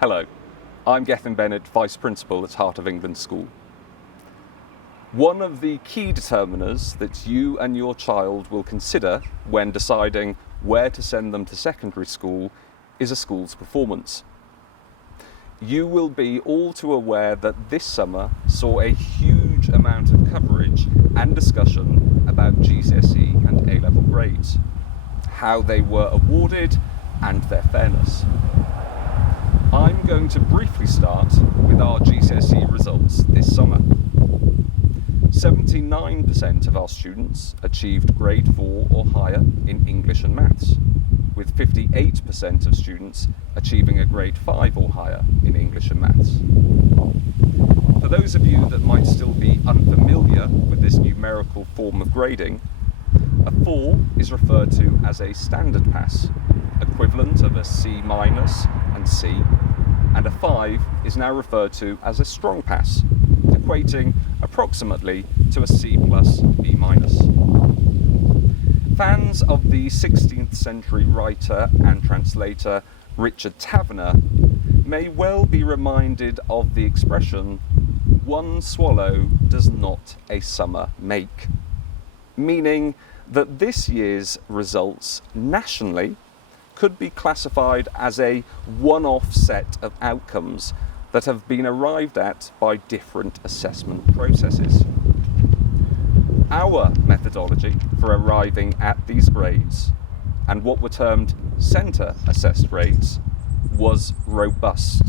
Hello, I'm Gethyn Bennett, Vice Principal at Heart of England School. One of the key determiners that you and your child will consider when deciding where to send them to secondary school is a school's performance. You will be all too aware that this summer saw a huge amount of coverage and discussion about GCSE and A-level grades, how they were awarded and their fairness. I'm going to briefly start with our GCSE results this summer. 79% of our students achieved grade 4 or higher in English and Maths, with 58% of students achieving a grade 5 or higher in English and Maths. For those of you that might still be unfamiliar with this numerical form of grading, a 4 is referred to as a standard pass, equivalent of a C- and C, and a 5 is now referred to as a strong pass, equating approximately to a C+, B-. Fans of the 16th century writer and translator Richard Taverner may well be reminded of the expression, "One swallow does not a summer make," meaning that this year's results nationally could be classified as a one-off set of outcomes that have been arrived at by different assessment processes. Our methodology for arriving at these grades, and what were termed centre assessed grades, was robust,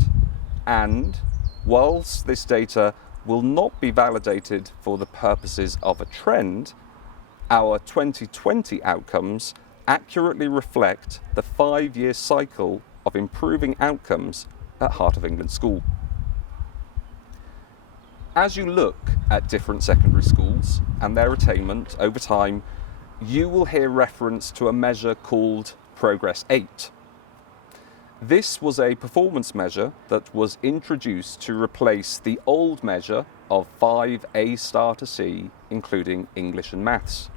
and whilst this data will not be validated for the purposes of a trend, our 2020 outcomes accurately reflect the 5-year cycle of improving outcomes at Heart of England School. As you look at different secondary schools and their attainment over time, you will hear reference to a measure called Progress 8. This was a performance measure that was introduced to replace the old measure of 5 A* to C, including English and Maths.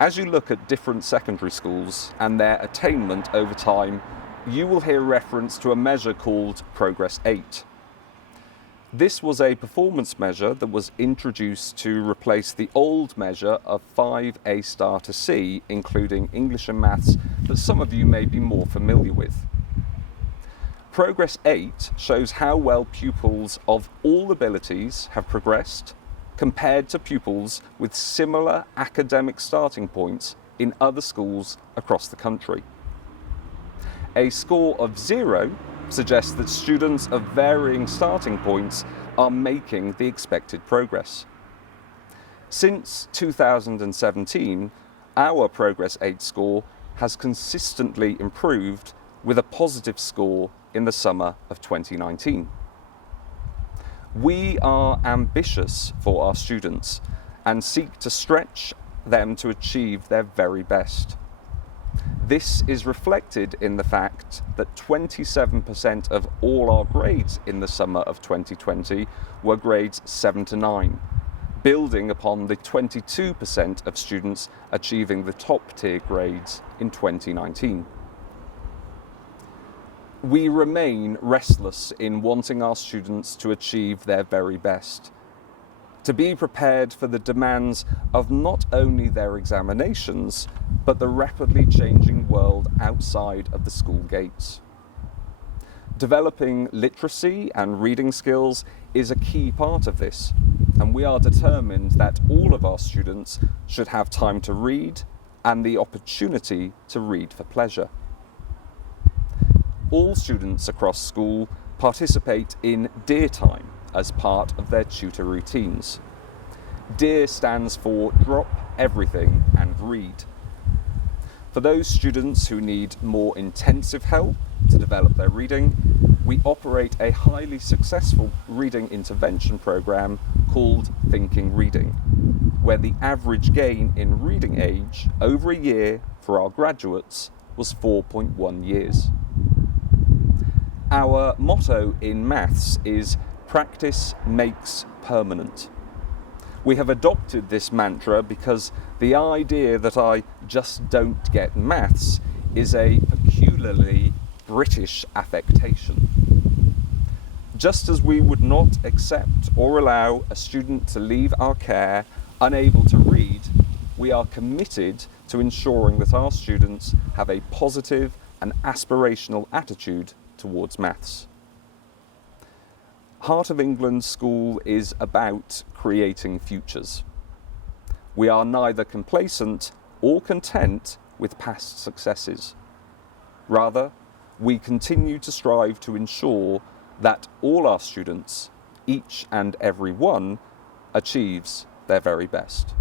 As you look at different secondary schools and their attainment over time, you will hear reference to a measure called Progress 8. This was a performance measure that was introduced to replace the old measure of 5 A* to C, including English and Maths, that some of you may be more familiar with. Progress 8 shows how well pupils of all abilities have progressed compared to pupils with similar academic starting points in other schools across the country. A score of 0 suggests that students of varying starting points are making the expected progress. Since 2017, our Progress 8 score has consistently improved with a positive score in the summer of 2019. We are ambitious for our students and seek to stretch them to achieve their very best. This is reflected in the fact that 27% of all our grades in the summer of 2020 were grades 7 to 9, building upon the 22% of students achieving the top tier grades in 2019. We remain restless in wanting our students to achieve their very best, to be prepared for the demands of not only their examinations, but the rapidly changing world outside of the school gates. Developing literacy and reading skills is a key part of this, and we are determined that all of our students should have time to read and the opportunity to read for pleasure. All students across school participate in DEAR time as part of their tutor routines. DEAR stands for Drop Everything and Read. For those students who need more intensive help to develop their reading, we operate a highly successful reading intervention program called Thinking Reading, where the average gain in reading age over a year for our graduates was 4.1 years. Our motto in maths is practice makes permanent. We have adopted this mantra because the idea that I just don't get maths is a peculiarly British affectation. Just as we would not accept or allow a student to leave our care unable to read, we are committed to ensuring that our students have a positive and aspirational attitude towards maths. Heart of England School is about creating futures. We are neither complacent or content with past successes. Rather, we continue to strive to ensure that all our students, each and every one, achieves their very best.